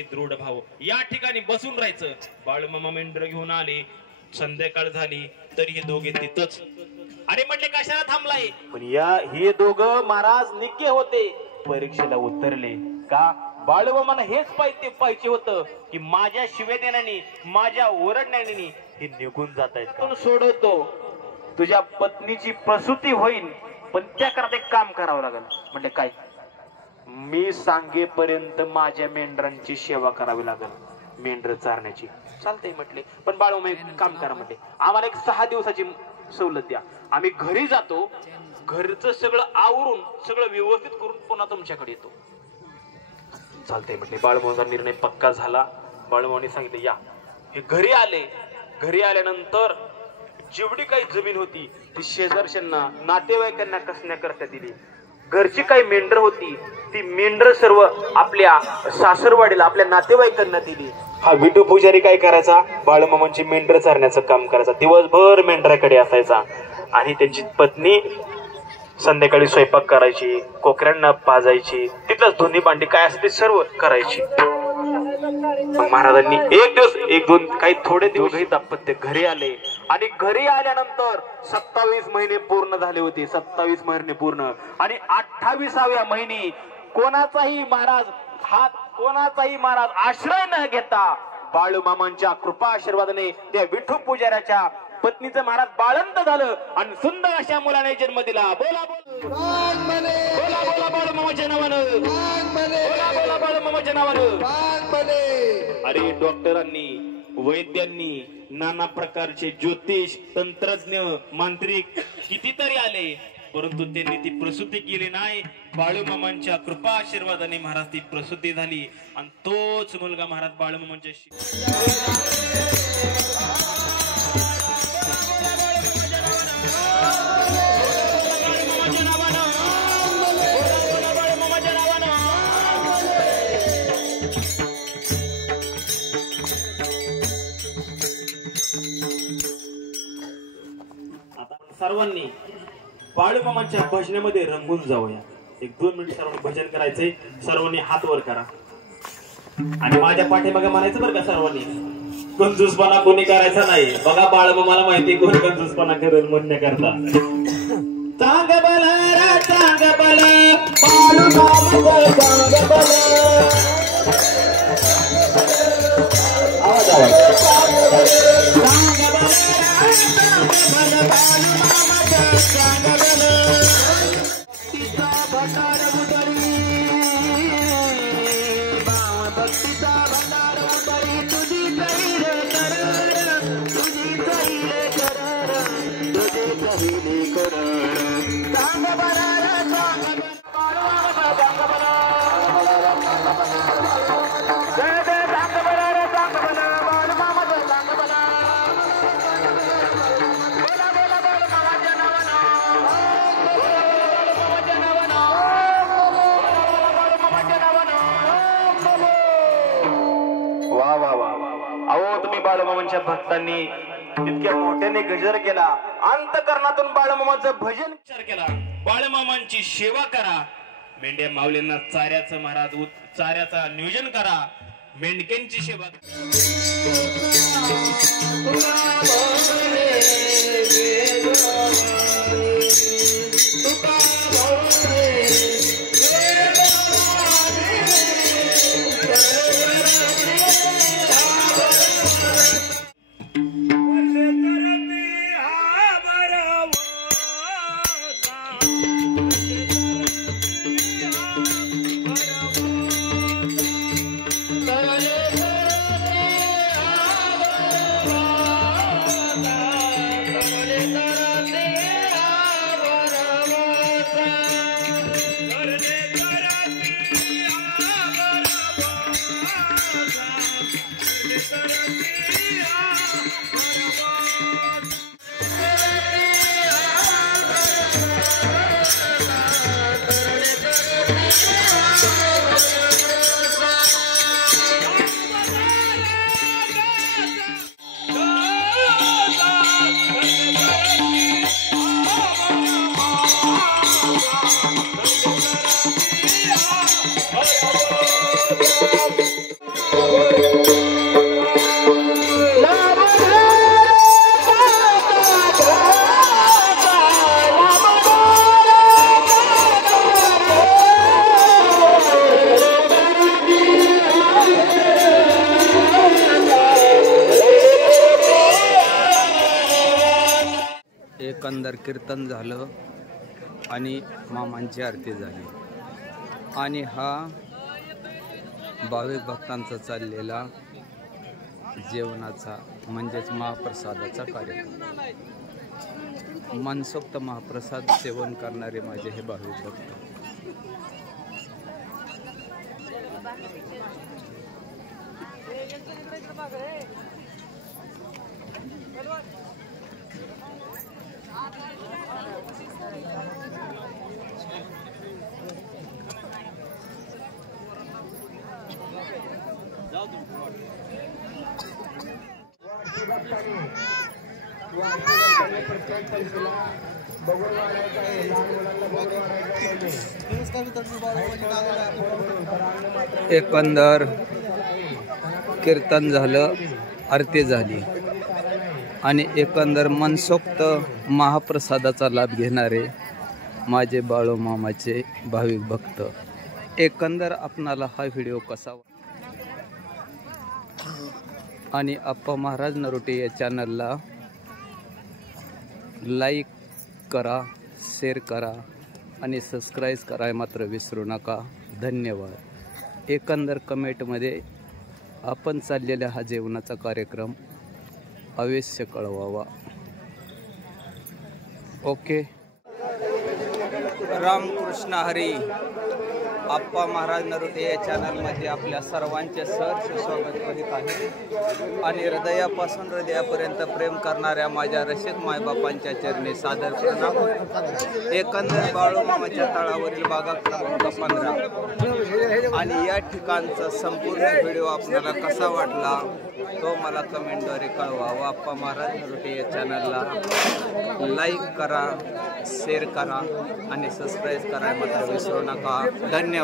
दोघी दृढ भाऊ या ठिकाणी बसून राहायचं. बाळूमामा मेंढर घेऊन आले, संध्याकाळ झाली तरी हे दोघे तिथंच. अरे म्हटले कशाला थांबलाय? पण हे दोघं महाराज निके होते, परीक्षेला उतरले का? बाळूमामांना हेच पाहिजे होतं की माझ्या शिवेदेण्याने, माझ्या ओरडण्याने हे निघून जात आहेत. सोडवतो, तुझ्या पत्नीची प्रसूती होईल, पण त्याकरता एक काम करावं लागेल. म्हणजे काय? मी सांगेपर्यंत माझ्या मेंढरांची सेवा करावी लागेल, मेंढर चारण्याची. चालतंय म्हटले. पण बाळूमामा एक काम करा म्हटले, आम्हाला एक 6 दिवसाची सवलत द्या. आम्ही घरी जातो, घरचं सगळं आवरून सगळं व्यवस्थित करून पुन्हा तुमच्याकडे येतो. चालतंय म्हटले. बाळूमामाचा निर्णय पक्का झाला. बाळूमामाने सांगितलं या. हे घरी आले. घरी आल्यानंतर जेवढी काही जमीन होती ती शेजारच्यांना, नातेवाईकांना कसण्याकरता दिली. घरची काही मेंढर होती ती मेंढर सर्व आपल्या सासरवाडीला, आपल्या नातेवाईकांना दिली. हा विठू पुजारी काय करायचा? बाळूमामांची मेंढर चारण्याचं काम करायचा. दिवसभर मेंढराकडे असायचा आणि त्यांची पत्नी संध्याकाळी स्वयंपाक करायची, कोकऱ्यांना पाजायची, तिथलंच धुनी भांडी काय असते सर्व करायची. महाराजांनी एक दिवस, एक दोन, काही थोडे दिवस दाम्पत्य घरी आले आणि घरी आल्यानंतर 27 महिने पूर्ण झाले होते. 27 महिने पूर्ण आणि 28व्या महिनी कोणाचाही महाराज आश्रय न घेता बाळूमामांच्या कृपा आशीर्वादाने त्या विठू पुजाऱ्याच्या पत्नीचं महाराज बाळंत झालं आणि सुंदर अशा मुलाने जन्म दिला. बोला बोला बाळूमामाच्या नावानं, बोला बाळूमामाच्या नावानं. अरे डॉक्टरांनी, वैद्यांनी, नाना प्रकारचे ज्योतिष, तंत्रज्ञ, मांत्रिक कितीतरी आले, परंतु त्यांनी ती प्रसूती केली नाही. बाळूमामांच्या कृपा आशीर्वादाने महाराज ती प्रसूती झाली आणि तोच मुलगा महाराज बाळूमामांच्या सर्वांनी बाळूमामांच्या भजनामध्ये रंगून जाऊया. 1-2 मिनिट सर्वांनी भजन करायचंय. सर्वांनी हात वर करा आणि माझ्या पाठीमागे म्हणायचं बरं का सर्वांनी, कंजूसपणा कोणी करायचा नाही. बघा बाळूमामाला माहिती कोण कंजूसपणा करेल म्हणण्याकरता. चांग बला रा चांग बला बाळूमामा चांग बला. आवाज बाळूमामांच्या भक्तांनी इतक्या मोठ्याने गजर केला, अंतकरणातून बाळूमामाचं भजन केला. बाळूमामांची सेवा करा. मेंढ्या माऊलींना चाऱ्याचं महाराज चाऱ्याचा नियोजन करा. मेंढक्यांची सेवा एकंदर कीर्तन झालं आणि मामांची आरती झाली आणि हा भाविक भक्तांचा चाललेला जेवणाचा म्हणजेच महाप्रसादाचा कार्यक्रम। मनसोक्त महाप्रसाद सेवन करणारे माझे हे भाविक भक्त। एकंदर कीर्तन झालं, आरती झाली आणि एकंदर मनसोक्त महाप्रसादाचा लाभ घेणारे माझे बाळू मामाचे भाविक भक्त। एकंदर आपणाला हा व्हिडिओ कसा आणि आप्पा महाराज नरोटे या चॅनलला लाईक करा, शेअर करा आणि सबस्क्राईब करायला मात्र विसरू नका। धन्यवाद। एकंदर कमेंटमध्ये आपण चाललेला हा जेवणाचा कार्यक्रम अवश्य कळवावा। ओके। रामकृष्ण हरी। आप्पा महाराज नरोटे या चॅनलमध्ये आपल्या सर्वांचे सहर्ष स्वागत करीत आहे आणि हृदयापासून हृदयापर्यंत प्रेम करणाऱ्या माझ्या रसिक मायबापांच्या चरणी सादर प्रणाम। एकंदर बाळू मामाच्या तळावरील बागा क्रमांक 15 आणि या ठिकाणचा संपूर्ण व्हिडिओ आपल्याला कसा वाटला तो मला कमेंटद्वारे कळवा व आप्पा महाराज नरोटे या चॅनलला लाईक करा, शेअर करा आणि सबस्क्राईब करायला मात्र विसरू नका। धन्यवाद।